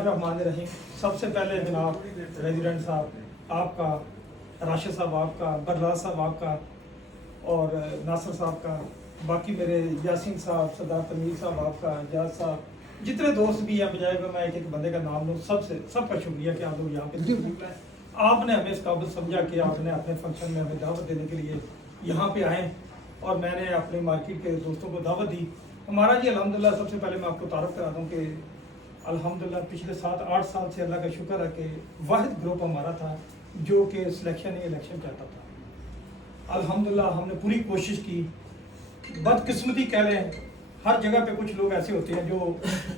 الرحمن الرحیم۔ سب سے پہلے جناب ریزیڈنٹ صاحب آپ کا، راشد صاحب آپ کا، برلاس صاحب آپ کا اور ناصر صاحب کا، باقی میرے یاسین صاحب، سردار تنویر صاحب آپ کا، جاز صاحب، جتنے دوست بھی ہیں، بجائے کہ میں ایک ایک بندے کا نام لوں، سب کا شکریہ کہ آپ لوگ یہاں پہ تشریف لائے۔ آپ نے ہمیں اس قابل سمجھا کہ آپ نے اپنے فنکشن میں ہمیں دعوت دینے کے لیے یہاں پہ آئیں، اور میں نے اپنی مارکیٹ کے دوستوں کو دعوت دی۔ ہمارا جی الحمدللہ سب سے پہلے میں آپ کو تعارف کرا دوں کہ الحمدللہ پچھلے 7-8 سال سے اللہ کا شکر ہے کہ واحد گروپ ہمارا تھا جو کہ سلیکشن الیکشن چاہتا تھا۔ الحمدللہ ہم نے پوری کوشش کی، بدقسمتی کہہ لیں، ہر جگہ پہ کچھ لوگ ایسے ہوتے ہیں جو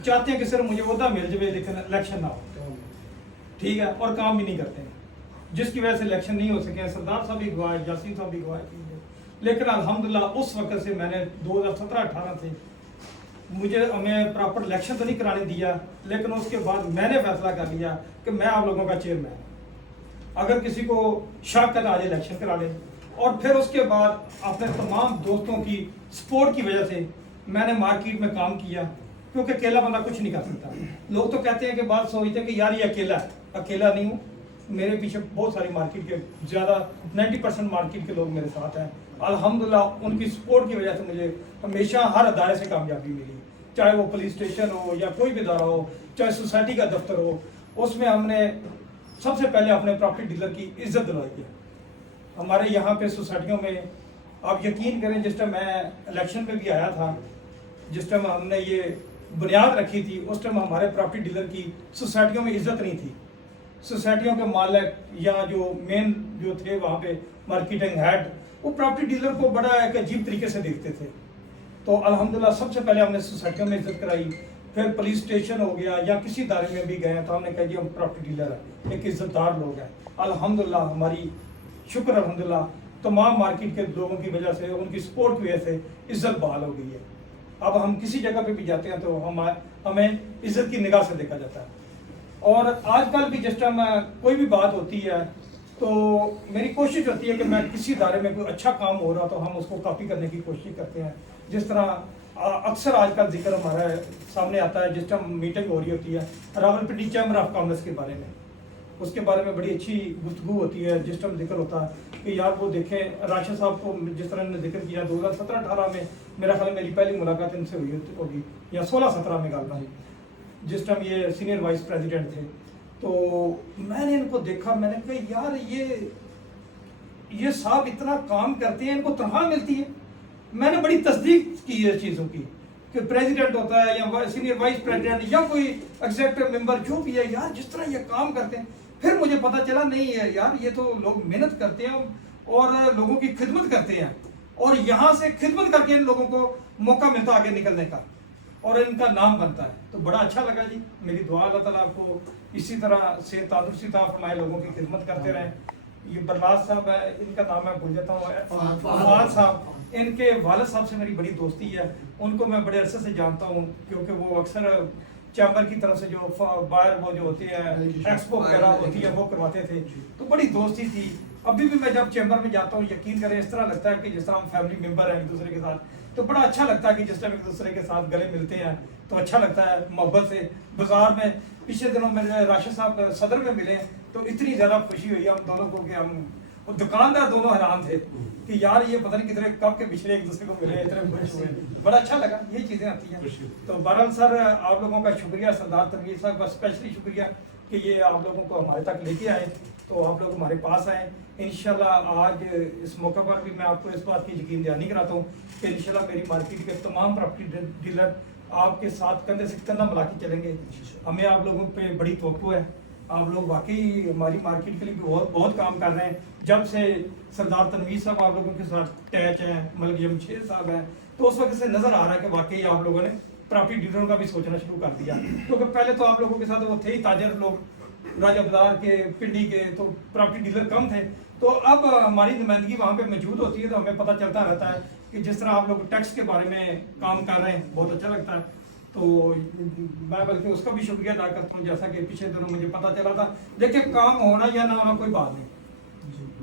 چاہتے ہیں کہ صرف مجھے عہدہ مل جائے لیکن الیکشن نہ ہو، ٹھیک ہے، اور کام بھی نہیں کرتے ہیں، جس کی وجہ سے الیکشن نہیں ہو سکے۔ سردار صاحب بھی گواہ، یاسین صاحب بھی گواہ کیجیے، لیکن الحمدللہ اس وقت سے میں نے 2017-18 سے ہمیں پراپر الیکشن تو نہیں کرانے دیا، لیکن اس کے بعد میں نے فیصلہ کر لیا کہ میں آپ لوگوں کا چیئرمین ہوں، اگر کسی کو شک ہے آج الیکشن کرا لیں۔ اور پھر اس کے بعد اپنے تمام دوستوں کی سپورٹ کی وجہ سے میں نے مارکیٹ میں کام کیا، کیونکہ اکیلا بندہ کچھ نہیں کر سکتا۔ لوگ تو کہتے ہیں کہ بات سوچتے ہیں کہ یار یہ اکیلا ہے، اکیلا نہیں ہوں، میرے پیچھے بہت ساری مارکیٹ کے زیادہ 90% مارکیٹ کے لوگ میرے ساتھ ہیں۔ الحمدللہ ان کی سپورٹ کی وجہ سے مجھے ہمیشہ ہر ادارے سے کامیابی ملی، چاہے وہ پولیس اسٹیشن ہو یا کوئی بھی ادارہ ہو، چاہے سوسائٹی کا دفتر ہو، اس میں ہم نے سب سے پہلے اپنے پراپرٹی ڈیلر کی عزت دلائی ہے۔ ہمارے یہاں پہ سوسائٹیوں میں آپ یقین کریں، جس ٹائم میں الیکشن پہ بھی آیا تھا، جس ٹائم ہم نے یہ بنیاد رکھی تھی، اس ٹائم ہمارے پراپرٹی ڈیلر کی سوسائٹیوں میں عزت نہیں تھی۔ سوسائٹیوں کے مالک یا جو مین جو تھے وہاں پہ مارکیٹنگ ہیڈ، وہ پراپرٹی ڈیلر کو بڑا ایک عجیب طریقے سے دیکھتے تھے۔ تو الحمدللہ سب سے پہلے ہم نے سوسائٹیوں میں عزت کرائی، پھر پولیس اسٹیشن ہو گیا یا کسی ادارے میں بھی گئے تو ہم نے کہا جی ہم پراپرٹی ڈیلر ہیں، ایک عزت دار لوگ ہیں۔ الحمدللہ ہماری شکر الحمدللہ تمام مارکیٹ کے لوگوں کی وجہ سے، ان کی سپورٹ کی وجہ سے عزت بحال ہو گئی ہے۔ اب ہم کسی جگہ پہ بھی جاتے ہیں تو ہمیں عزت کی نگاہ سے دیکھا جاتا ہے۔ اور آج کل بھی جس ٹائم کوئی بھی بات ہوتی ہے تو میری کوشش ہوتی ہے کہ میں کسی ادارے میں کوئی اچھا کام ہو رہا تو ہم اس کو کاپی کرنے کی کوشش کرتے ہیں۔ جس طرح اکثر آج کل ذکر ہمارا سامنے آتا ہے جس ٹائم میٹنگ ہو رہی ہوتی ہے راولپنڈی چیمبر آف کامرس کے بارے میں، اس کے بارے میں بڑی اچھی گفتگو ہوتی ہے، جس ٹائم ذکر ہوتا ہے کہ یار وہ دیکھیں راشد صاحب کو جس طرح نے ذکر کیا 2017-18 میں میرا خیال میری پہلی ملاقات ان سے ہوئی ہوگی یا 16-17 میں غالباً، جس ٹائم یہ سینئر وائس پریزیڈنٹ تھے۔ تو میں نے ان کو دیکھا، میں نے کہا یار یہ صاحب اتنا کام کرتے ہیں، ان کو تنخواہ ملتی ہے۔ میں نے بڑی تصدیق کی ہے چیزوں کی کہ پریزیڈنٹ ہوتا ہے یا سینئر وائس پریزیڈنٹ یا کوئی ایگزیکٹو ممبر جو بھی ہے، یار جس طرح یہ کام کرتے ہیں، پھر مجھے پتا چلا نہیں ہے یار یہ تو لوگ محنت کرتے ہیں اور لوگوں کی خدمت کرتے ہیں، اور یہاں سے خدمت کر کے ان لوگوں کو موقع ملتا آگے نکلنے کا اور ان کا نام بنتا ہے۔ تو بڑا اچھا لگا جی، میری دعا اللہ تعالیٰ آپ کو اسی طرح سے تندرستی عطا فرمائے، لوگوں کی خدمت کرتے رہیں۔ یہ برلاس صاحب ہے، ان کا نام میں بھول جاتا ہوں، فواد صاحب، ان کے والد صاحب سے میری بڑی دوستی ہے، ان کو میں بڑے عرصے سے جانتا ہوں کیونکہ وہ اکثر چیمبر کی طرف سے جو باہر وہ جو ہوتے ہیں ایکسپو وغیرہ ہوتی ہے وہ کرواتے تھے، تو بڑی دوستی تھی۔ ابھی بھی میں جب چیمبر میں جاتا ہوں یقین کریں اس طرح لگتا ہے کہ جس طرح ہم فیملی ممبر ہیں ایک دوسرے کے ساتھ، تو بڑا اچھا لگتا ہے کہ جس ٹائم ایک دوسرے کے ساتھ گلے ملتے ہیں تو اچھا لگتا ہے محبت سے۔ بازار میں پچھلے دنوں میں راشد صاحب صدر میں ملے تو اتنی زیادہ خوشی ہوئی ہم دونوں کو کہ ہم دکاندار دونوں حیران تھے کہ یار یہ پتہ نہیں کتنے کب کے پچھلے ایک دوسرے کو ملے، اتنے خوش ہوئے، بڑا اچھا لگا، یہ چیزیں آتی ہیں۔ تو بہرحال سر آپ لوگوں کا شکریہ، سردار تنویر صاحب کا اسپیشلی شکریہ کہ یہ آپ لوگوں کو ہمارے تک لے کے آئے، تو آپ لوگ ہمارے پاس آئیں۔ انشاءاللہ آج اس موقع پر بھی میں آپ کو اس بات کی یقین دہانی کراتا ہوں کہ انشاءاللہ میری مارکیٹ کے تمام پراپرٹی ڈیلر آپ کے ساتھ کندھے سے کندھا ملا کے چلیں گے۔ ہمیں آپ لوگوں پہ بڑی توقع ہے، آپ لوگ واقعی ہماری مارکیٹ کے لیے بھی بہت کام کر رہے ہیں۔ جب سے سردار تنویر صاحب آپ لوگوں کے ساتھ اٹیچ ہیں، ملک جمشید صاحب ہیں، تو اس وقت سے نظر آ رہا ہے کہ واقعی آپ لوگوں نے پراپرٹی ڈیلروں کا بھی سوچنا شروع کر دیا، کیونکہ پہلے تو آپ لوگوں کے ساتھ وہ تھے ہی تاجر لوگ، راجہ بازار کے، پنڈی کے، تو پراپرٹی ڈیلر کم تھے۔ تو اب ہماری نمائندگی وہاں پہ موجود ہوتی ہے تو ہمیں پتہ چلتا رہتا ہے کہ جس طرح آپ لوگ ٹیکس کے بارے میں کام کر رہے ہیں، بہت اچھا لگتا ہے۔ تو میں بلکہ اس کا بھی شکریہ ادا کرتا ہوں، جیسا کہ پچھلے دنوں مجھے پتہ چلا تھا، دیکھیں کام ہونا یا نہ ہونا کوئی بات نہیں،